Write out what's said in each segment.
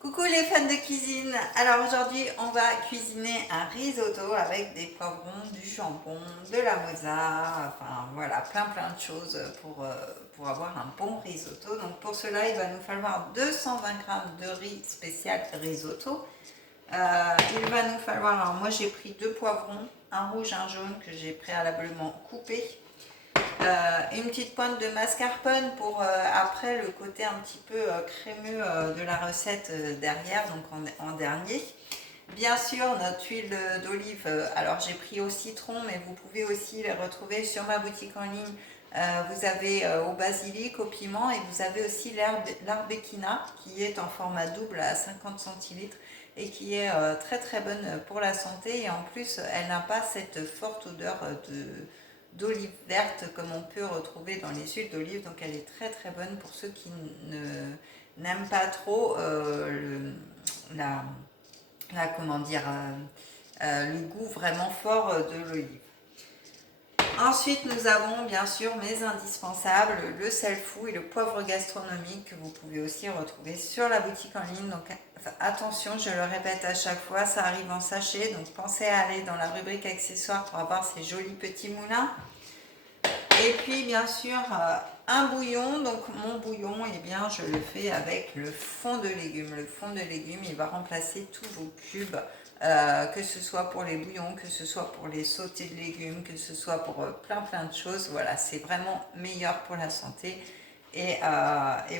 Coucou les fans de cuisine. Alors aujourd'hui on va cuisiner un risotto avec des poivrons, du jambon, de la mozza, enfin voilà, plein de choses pour avoir un bon risotto. Donc pour cela il va nous falloir 220 g de riz spécial risotto. Il va nous falloir, alors moi j'ai pris deux poivrons, un rouge, un jaune que j'ai préalablement coupé. Une petite pointe de mascarpone pour après le côté un petit peu crémeux de la recette derrière, donc en dernier. Bien sûr, notre huile d'olive, alors j'ai pris au citron, mais vous pouvez aussi les retrouver sur ma boutique en ligne. Vous avez au basilic, au piment, et vous avez aussi l'arbéquina qui est en format double à 50 centilitres et qui est très bonne pour la santé. Et en plus, elle n'a pas cette forte odeur d'olive verte comme on peut retrouver dans les huiles d'olive. Donc elle est très bonne pour ceux qui n'aiment pas trop comment dire, le goût vraiment fort de l'olive. Ensuite, nous avons bien sûr mes indispensables, le sel fou et le poivre gastronomique que vous pouvez aussi retrouver sur la boutique en ligne. Donc attention, je le répète à chaque fois, ça arrive en sachet. Donc pensez à aller dans la rubrique accessoires pour avoir ces jolis petits moulins. Et puis bien sûr un bouillon. Donc mon bouillon, eh bien je le fais avec le fond de légumes. Le fond de légumes, il va remplacer tous vos cubes. Que ce soit pour les bouillons, que ce soit pour les sautés de légumes, que ce soit pour plein de choses. Voilà, c'est vraiment meilleur pour la santé. Et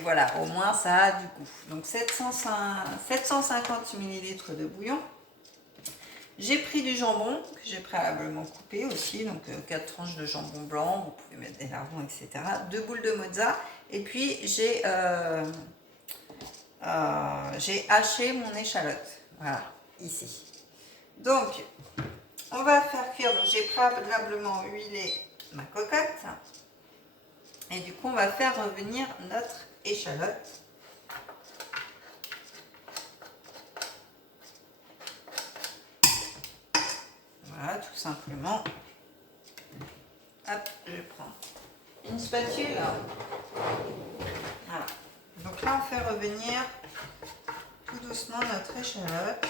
voilà, au moins ça a du goût. Donc 750 ml de bouillon. J'ai pris du jambon que j'ai préalablement coupé aussi, donc 4 tranches de jambon blanc, vous pouvez mettre des lardons, etc. 2 boules de mozza. Et puis j'ai haché mon échalote, voilà, ici. Donc, on va faire cuire, donc j'ai préalablement huilé ma cocotte. Et du coup, on va faire revenir notre échalote. Voilà, tout simplement. Hop, je prends une spatule. Voilà. Donc là, on fait revenir tout doucement notre échalote.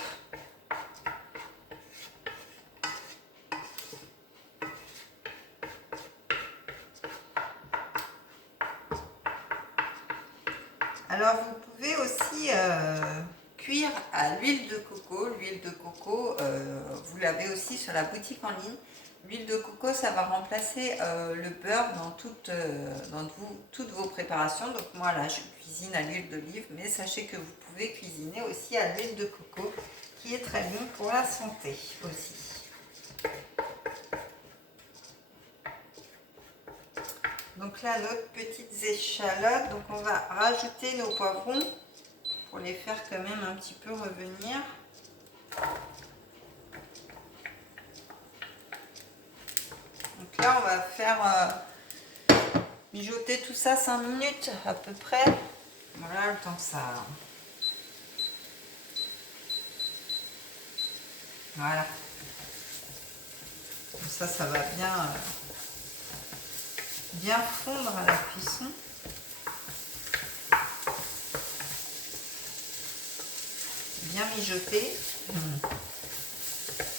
Alors vous pouvez aussi cuire à l'huile de coco. L'huile de coco, vous l'avez aussi sur la boutique en ligne. L'huile de coco, ça va remplacer le beurre dans toutes vos préparations. Donc moi là, je cuisine à l'huile d'olive, mais sachez que vous pouvez cuisiner aussi à l'huile de coco, qui est très bon pour la santé aussi. Donc là, notre petites échalotes, donc on va rajouter nos poivrons pour les faire quand même un petit peu revenir. Donc là, on va faire mijoter tout ça 5 minutes à peu près. Voilà, le temps que ça... Voilà. Comme ça va bien fondre à la cuisson. Bien mijoter.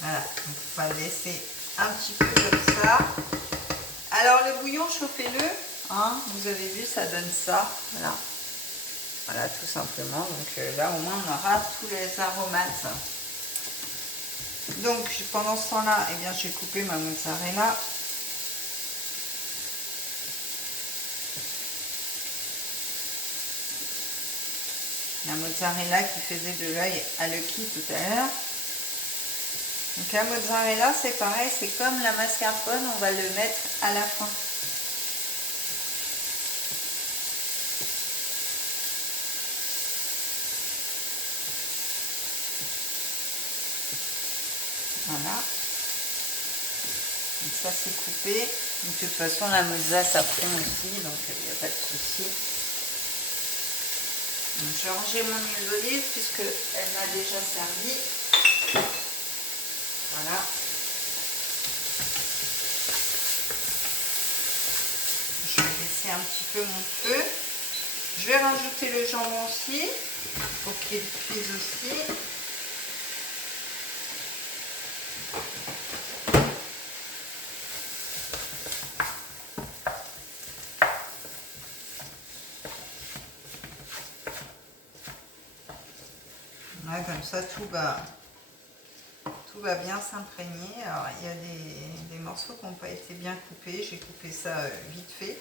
Voilà, donc on va le laisser un petit peu comme ça. Alors le bouillon, chauffez-le, hein, vous avez vu, ça donne ça, voilà. Voilà, tout simplement. Donc là au moins on aura tous les aromates. Donc pendant ce temps-là, eh bien j'ai coupé ma mozzarella. La mozzarella qui faisait de l'œil à Lucky tout à l'heure. Donc la mozzarella, c'est pareil, c'est comme la mascarpone, on va le mettre à la fin. Voilà. Donc ça c'est coupé. De toute façon la mozza ça fond aussi, donc il n'y a pas de souci. Donc je vais ranger mon huile d'olive puisque elle m'a déjà servi. Voilà. Je vais baisser un petit peu mon feu. Je vais rajouter le jambon aussi pour qu'il cuise aussi. Là, comme ça, tout va bien s'imprégner. Alors, il y a des morceaux qui n'ont pas été bien coupés. J'ai coupé ça vite fait.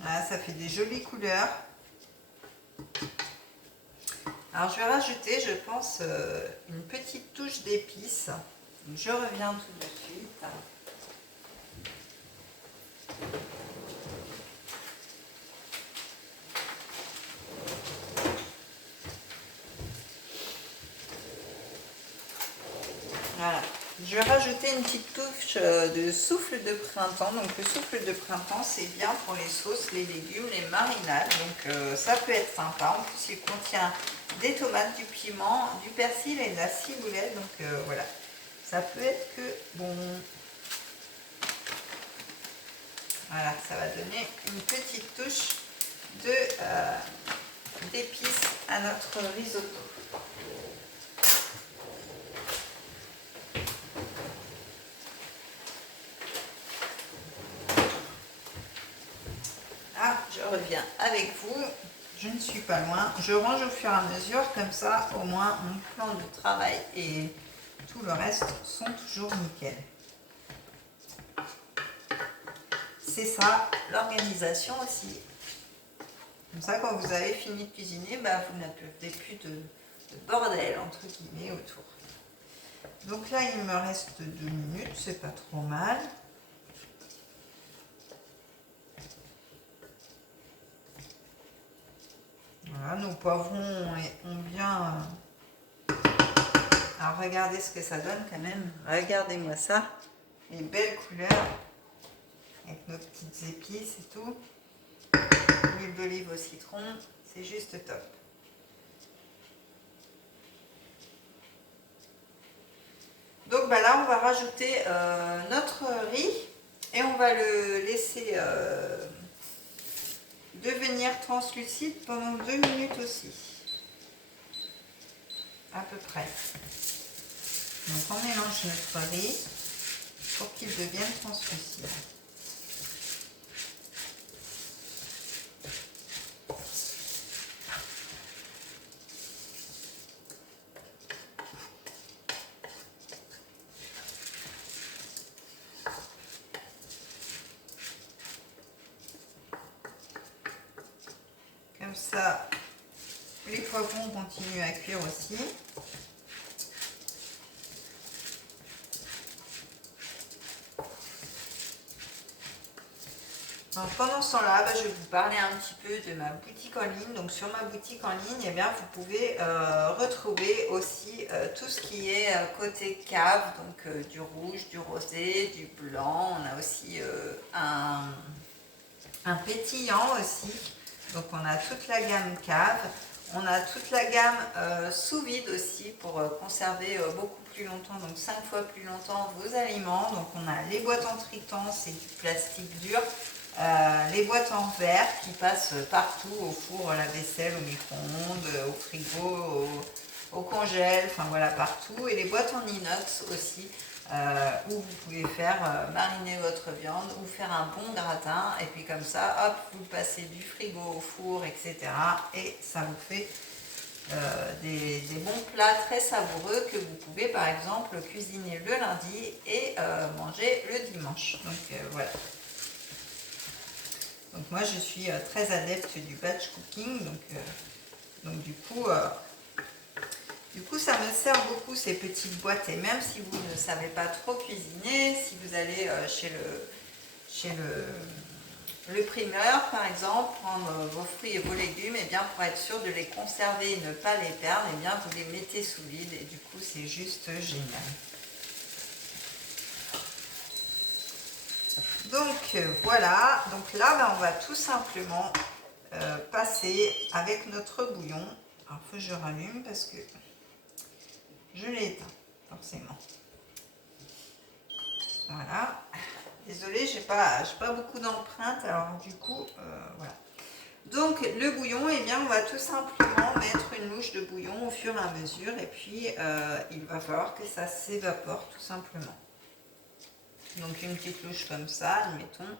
Voilà, ça fait des jolies couleurs. Alors je vais rajouter, je pense, une petite touche d'épices. Je reviens tout de suite. Voilà. Je vais rajouter une petite touche de souffle de printemps. Donc le souffle de printemps, c'est bien pour les sauces, les légumes, les marinades. Donc ça peut être sympa. En plus, il contient des tomates, du piment, du persil et de la ciboulette. Donc voilà, ça peut être que bon. Voilà, ça va donner une petite touche d'épices à notre risotto. Ah, je reviens avec vous. Je ne suis pas loin. Je range au fur et à mesure, comme ça, au moins, mon plan de travail et tout le reste sont toujours nickel. C'est ça, l'organisation aussi. Comme ça, quand vous avez fini de cuisiner, vous n'avez plus de bordel, entre guillemets, autour. Donc là, il me reste 2 minutes, c'est pas trop mal. Voilà, nos poivrons ont bien... Alors regardez ce que ça donne quand même. Regardez-moi ça. Les belles couleurs. Avec nos petites épices et tout. L'huile d'olive au citron. C'est juste top. Donc là, on va rajouter notre riz. Et on va le laisser devenir translucide pendant 2 minutes aussi. À peu près. Donc on mélange notre riz pour qu'il devienne translucide. Comme ça, les poivrons continuent à cuire aussi. Donc pendant ce temps-là, je vais vous parler un petit peu de ma boutique en ligne. Donc sur ma boutique en ligne, eh bien, vous pouvez retrouver aussi tout ce qui est côté cave, donc du rouge, du rosé, du blanc. On a aussi un pétillant aussi. Donc on a toute la gamme cave. On a toute la gamme sous vide aussi pour conserver beaucoup plus longtemps, donc 5 fois plus longtemps vos aliments. Donc on a les boîtes en tritan, c'est du plastique dur. Les boîtes en verre qui passent partout, au four, à la vaisselle, au micro-ondes, au frigo, au congèle, enfin voilà, partout. Et les boîtes en inox aussi, où vous pouvez faire mariner votre viande ou faire un bon gratin. Et puis comme ça, hop, vous passez du frigo au four, etc. Et ça vous fait des bons plats très savoureux que vous pouvez par exemple cuisiner le lundi et manger le dimanche. Donc voilà. Donc moi je suis très adepte du batch cooking, donc du coup ça me sert beaucoup ces petites boîtes. Et même si vous ne savez pas trop cuisiner, si vous allez chez le primeur par exemple, prendre vos fruits et vos légumes, et bien pour être sûr de les conserver et ne pas les perdre, et bien vous les mettez sous vide et du coup c'est juste génial. Donc voilà, donc là on va tout simplement passer avec notre bouillon. Alors, il faut que je rallume parce que je l'ai éteint, forcément. Voilà. Désolée, j'ai pas beaucoup d'empreintes, alors du coup, voilà. Donc, le bouillon, eh bien, on va tout simplement mettre une louche de bouillon au fur et à mesure, et puis il va falloir que ça s'évapore tout simplement. Donc, une petite louche comme ça, admettons,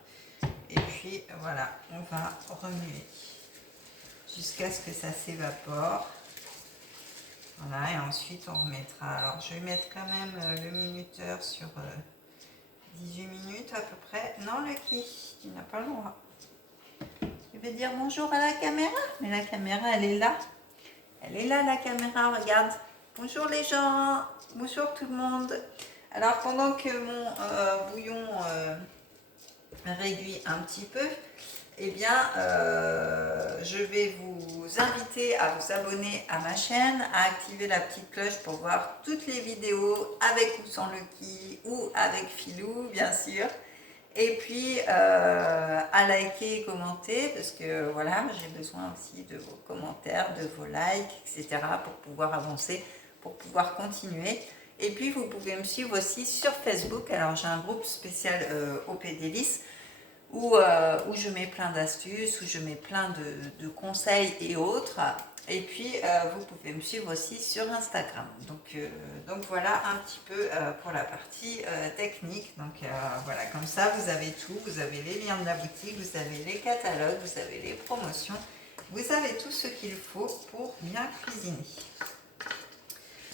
et puis voilà, on va remuer jusqu'à ce que ça s'évapore. Voilà, et ensuite on remettra. Alors, je vais mettre quand même le minuteur sur 18 minutes à peu près. Non, Lucky, tu n'as pas le droit. Je vais dire bonjour à la caméra. Mais la caméra, elle est là. Elle est là, la caméra, regarde. Bonjour les gens. Bonjour tout le monde. Alors, pendant que mon bouillon réduit un petit peu, eh bien, je vais vous inviter à vous abonner à ma chaîne, à activer la petite cloche pour voir toutes les vidéos avec ou sans Lucky ou avec Philou, bien sûr. Et puis, à liker et commenter, parce que voilà, j'ai besoin aussi de vos commentaires, de vos likes, etc. pour pouvoir avancer, pour pouvoir continuer. Et puis, vous pouvez me suivre aussi sur Facebook. Alors, j'ai un groupe spécial OP Délices où je mets plein d'astuces, où je mets plein de conseils et autres. Et puis, vous pouvez me suivre aussi sur Instagram. Donc voilà un petit peu pour la partie technique. Donc voilà, comme ça, vous avez tout. Vous avez les liens de la boutique, vous avez les catalogues, vous avez les promotions. Vous avez tout ce qu'il faut pour bien cuisiner.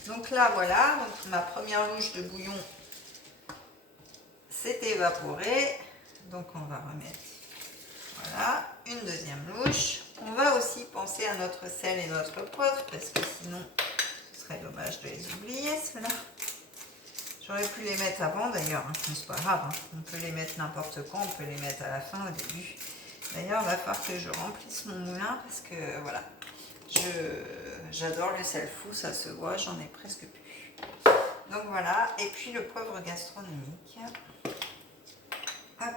Donc là, voilà. Donc, ma première louche de bouillon s'est évaporée. Donc on va remettre, voilà, une deuxième louche. On va aussi penser à notre sel et notre poivre parce que sinon ce serait dommage de les oublier ceux-là. J'aurais pu les mettre avant d'ailleurs, hein, mais c'est pas grave, hein. On peut les mettre n'importe quand, on peut les mettre à la fin, au début. D'ailleurs, il va falloir que je remplisse mon moulin parce que voilà, j'adore le sel fou, ça se voit, j'en ai presque plus. Donc voilà, et puis le poivre gastronomique. Hop.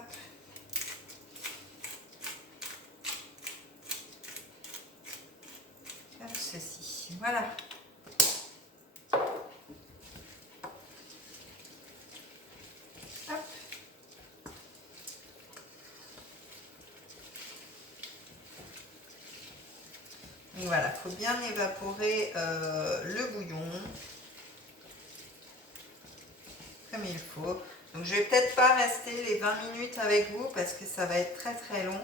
Comme ceci, voilà. Hop. Donc voilà, il faut bien évaporer le bouillon comme il faut. Donc je vais peut-être pas rester les 20 minutes avec vous parce que ça va être très très long.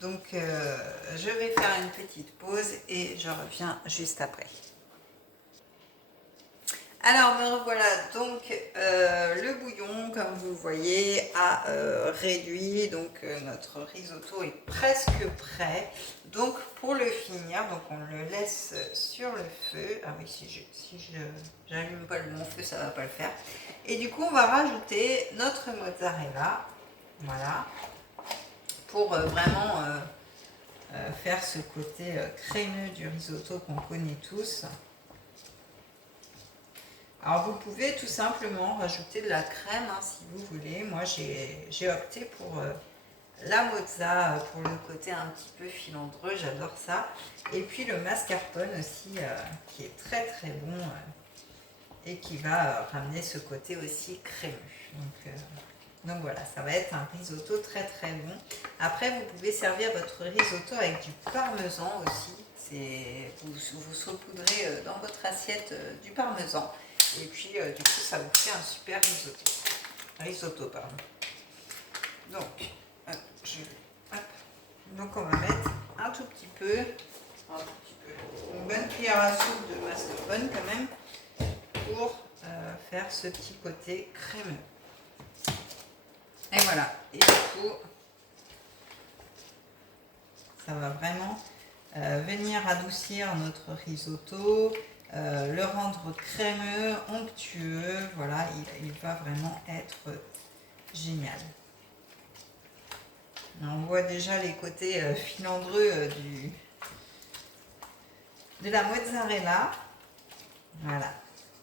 Donc je vais faire une petite pause et je reviens juste après. Alors me revoilà, donc le bouillon, comme vous le voyez, a réduit, donc notre risotto est presque prêt. Donc pour le finir, donc on le laisse sur le feu. Ah oui, si je n'allume pas mon feu, ça ne va pas le faire. Et du coup, on va rajouter notre mozzarella, voilà, pour vraiment faire ce côté crémeux du risotto qu'on connaît tous. Alors vous pouvez tout simplement rajouter de la crème hein, si vous voulez. Moi j'ai opté pour la mozza pour le côté un petit peu filandreux, j'adore ça. Et puis le mascarpone aussi qui est très très bon et qui va ramener ce côté aussi crémeux. Donc voilà, ça va être un risotto très très bon. Après vous pouvez servir votre risotto avec du parmesan aussi. Vous saupoudrez dans votre assiette du parmesan. Et puis, du coup, ça vous fait un super risotto. Risotto, pardon. Donc, donc on va mettre un tout petit peu, une bonne cuillère à soupe de mascarpone quand même, pour faire ce petit côté crémeux. Et voilà. Et du coup, ça va vraiment venir adoucir notre risotto. Le rendre crémeux, onctueux, voilà, il va vraiment être génial. On voit déjà les côtés filandreux de la mozzarella. Voilà.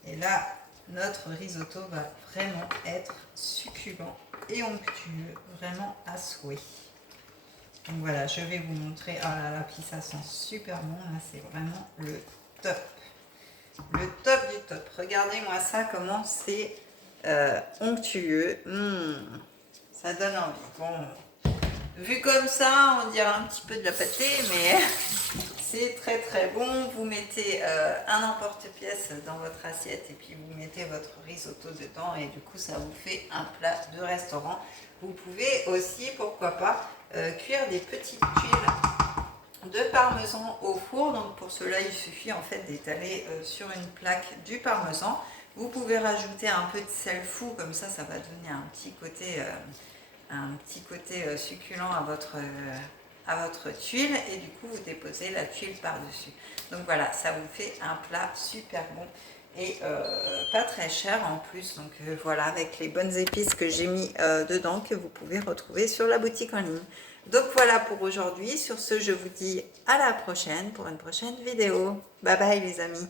Et là, notre risotto va vraiment être succulent et onctueux, vraiment à souhait. Donc voilà, je vais vous montrer. Oh là là, puis ça sent super bon. Là, c'est vraiment le top. Le top du top. Regardez-moi ça, comment c'est onctueux. Ça donne envie. Bon, vu comme ça, on dirait un petit peu de la pâtée, mais c'est très très bon. Vous mettez un emporte-pièce dans votre assiette et puis vous mettez votre risotto dedans et du coup, ça vous fait un plat de restaurant. Vous pouvez aussi, pourquoi pas, cuire des petites tuiles de parmesan au four. Donc pour cela, il suffit en fait d'étaler sur une plaque du parmesan. Vous pouvez rajouter un peu de sel fou, comme ça, ça va donner un petit côté succulent à votre tuile. Et du coup, vous déposez la tuile par-dessus. Donc voilà, ça vous fait un plat super bon et pas très cher en plus. Donc voilà, avec les bonnes épices que j'ai mis dedans, que vous pouvez retrouver sur la boutique en ligne. Donc voilà pour aujourd'hui. Sur ce, je vous dis à la prochaine pour une prochaine vidéo. Bye bye les amis.